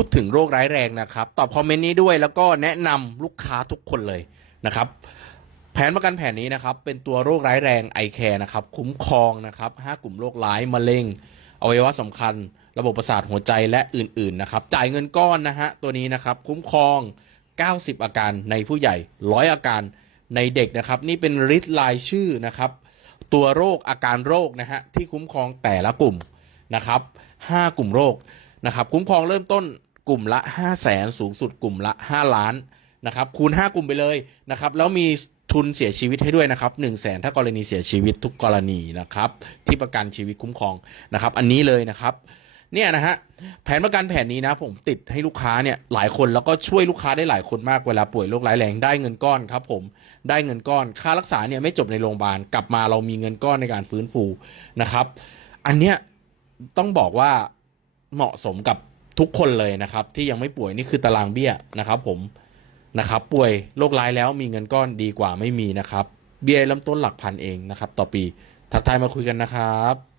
พูดถึงโรคร้ายแรงนะครับ ตอบคอมเมนต์นี้ด้วยแล้วก็แนะนำลูกค้าทุกคนเลยนะครับ แผนประกันแผนนี้นะครับ เป็นตัวโรคร้ายแรงไอแคร์นะครับ คุ้มครองนะครับห้ากลุ่มโรคร้ายมะเร็งอวัยวะสำคัญ ระบบประสาทหัวใจและอื่นๆนะครับ จ่ายเงินก้อนนะฮะตัวนี้นะครับ คุ้มครอง 90 อาการในผู้ใหญ่ 100 อาการในเด็กนะครับ นี่เป็นริดลายชื่อนะครับ ตัวโรคอาการโรคนะฮะที่คุ้มครองแต่ละกลุ่มนะครับ 5 กลุ่มโรคนะครับ คุ้มครองเริ่มต้น กลุ่มละ5 0 0แสนสูงสุดกลุ่มละ 5 ล้านนะครับคูณ 5 กลุ่มไปเลยนะครับแล้วมีทุนเสียชีวิตให้ด้วยนะครับ1 0 0 0 0แสนถ้ากรณีเสียชีวิตทุกกรณีนะครับที่ประกันชีวิตคุ้มครองนะครับ อันนี้เลยนะครับเนี่ยนะฮะแผนประกันแผนนี้นะผมติดให้ลูกค้าเนี่ยหลายคนแล้วก็ช่วยลูกค้าได้หลายคนมากเวลาป่วยโรคร้ายแรงได้เงินก้อนครับผมได้เงินก้อนค่ารักษาเนี่ยไม่จบในโรงพยาบาลกลับมาเรามีเงินก้อนในการฟื้นฟูนะครับ อันเนี้ยต้องบอกว่าเหมาะสมกับ ทุกคนเลยนะครับ ที่ยังไม่ป่วยนี่คือตารางเบี้ยนะครับผมนะครับ ป่วยโรคร้ายแล้วมีเงินก้อนดีกว่าไม่มีนะครับ เบี้ยเริ่มต้นหลักพันเองนะครับ ต่อปี ทักทายมาคุยกันนะครับ